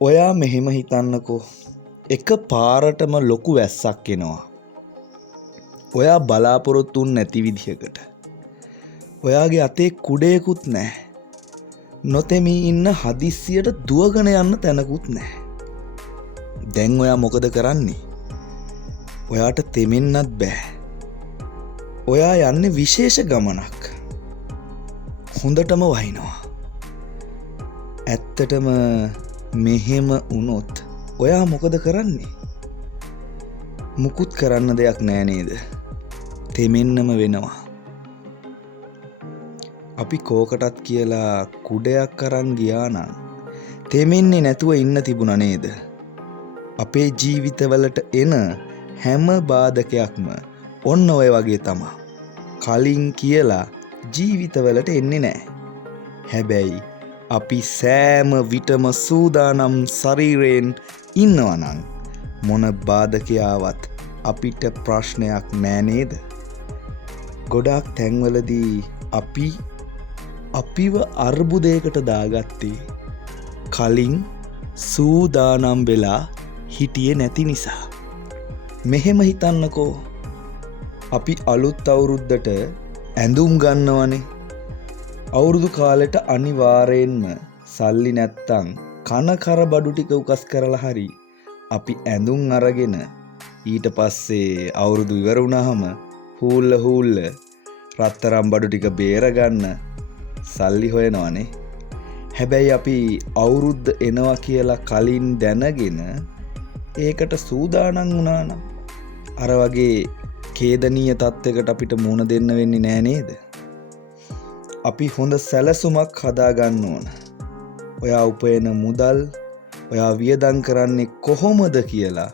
ඔයා මෙහෙම හිතන්නකෝ, එක පාරටම ලොකු වැස්සක් එනවා. ඔයා බලාපොරොත්තු නැති විදිහකට. ඔයාගේ අතේ කුඩයකුත් නැහැ. නොතෙමී ඉන්න හදිස්සියට දුවගෙන යන්න තැනකුත් නැහැ. දැන් ඔයා මොකද කරන්නේ? ඔයාට තෙමෙන්නත් බෑ. ඔයා යන්නේ විශේෂ ගමනක්. හොඳටම වහිනවා. ඇත්තටම මෙහෙම වුණොත් ඔයා මොකද කරන්නේ? මුකුත් කරන්න දෙයක් නෑ නේද? තෙමෙන්නම වෙනවා. අපි කෝකටත් කියලා කුඩයක් අරන් ගියා නම් තෙමෙන්නේ නැතුව ඉන්න තිබුණා නේද? අපේ ජීවිතවලට එන හැම බාධකයක්ම ඔන්න ඔය වගේ තමයි. කලින් කියලා ජීවිතවලට එන්නේ නැහැ. හැබැයි අපි සෑම විටම සූදානම් ශරීරයෙන් ඉන්නවා නම් මොන බාධකයාවත් අපිට ප්‍රශ්නයක් නෑ නේද? ගොඩාක් තැන්වලදී අපිව අර්බුදයකට දාගත්තේ කලින් සූදානම් වෙලා හිටියේ නැති නිසා. මෙහෙම හිතන්නකෝ, අපි අලුත් අවුරුද්දට ඇඳුම් ගන්නවනේ. අවුරුදු කාලෙට අනිවාර්යෙන්ම සල්ලි නැත්තම් කන කර බඩු ටික උකස් කරලා හරි අපි ඇඳුම් අරගෙන ඊට පස්සේ අවුරුදු ඉවර වුණාම හූල්ල රත්තරන් බඩු ටික බේරගන්න සල්ලි හොයනවනේ. හැබැයි අපි අවුරුද්ද එනවා කියලා කලින් දැනගෙන ඒකට සූදානම් වුණා නම් අර වගේ ඛේදනීය තත්යකට අපිට මුහුණ දෙන්න වෙන්නේ නෑ නේද? අපි හොඳ සැලසුමක් හදාගන්න ඕන. ඔයා උපයන මුදල් ඔයා වියදම් කරන්නේ කොහොමද කියලා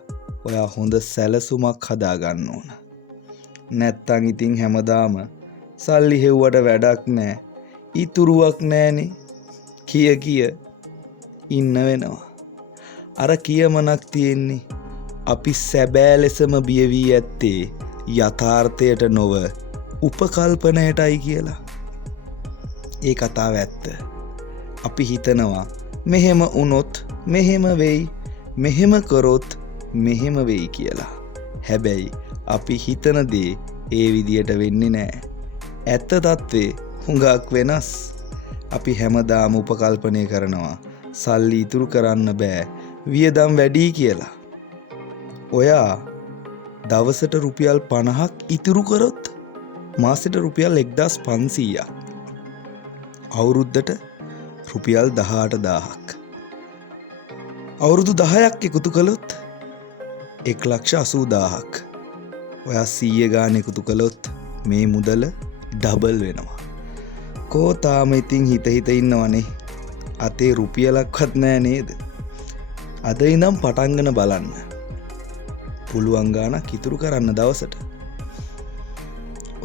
ඔයා හොඳ සැලසුමක් හදාගන්න ඕන. නැත්තම් ඉතින් හැමදාම සල්ලි හෙව්වට වැඩක් නෑ, ඉතුරුවක් නෑනේ කිය ඉන්න වෙනවා. අර කියමනක් තියෙන්නේ අපි සැබෑ ලෙසම බිය වී ඇත්තේ යථාර්ථයට නොව උපකල්පනයටයි කියලා. ඒ කතාව ඇත්ත. අපි හිතනවා මෙහෙම වුණොත් මෙහෙම වෙයි, මෙහෙම කරොත් මෙහෙම වෙයි කියලා. හැබැයි අපි හිතන දේ ඒ විදියට වෙන්නේ නැහැ. ඇත්ත තත්ත්වේ හුඟක් වෙනස්. අපි හැමදාම උපකල්පනය කරනවා සල්ලි ඉතුරු කරන්න බෑ, වියදම් වැඩි කියලා. ඔයා දවසට රුපියල් 50ක් ඉතුරු කරොත් මාසෙට රුපියල් 1500ක්. අවුරුද්දට රුපියල් 18000ක්. අවුරුදු 10ක් එකතු කළොත් 1,80,000ක්. ඔයා 100 ගාන එකතු කළොත් මේ මුදල ඩබල් වෙනවා. කෝ තාම ඉතින් හිත ඉන්නවනේ අතේ රුපියලක්වත් නෑ නේද? අද ඉඳන් පටන් ගන්න බලන්න. පුළුවන් ගානක් ඉතුරු කරන්න දවසට.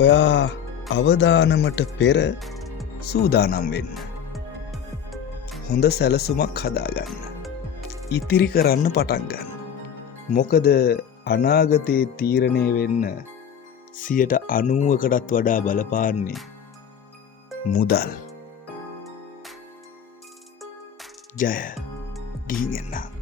ඔයා අවදානමට පෙර සූදානම් වෙන්න. හොඳ සැලසුමක් හදාගන්න. ඉතිරි කරන්න පටන් ගන්න. මොකද අනාගතයේ තීරණය වෙන්න 90%කටත් වඩා බලපාන්නේ මුදල්. ජය. ගිහින් එන්න.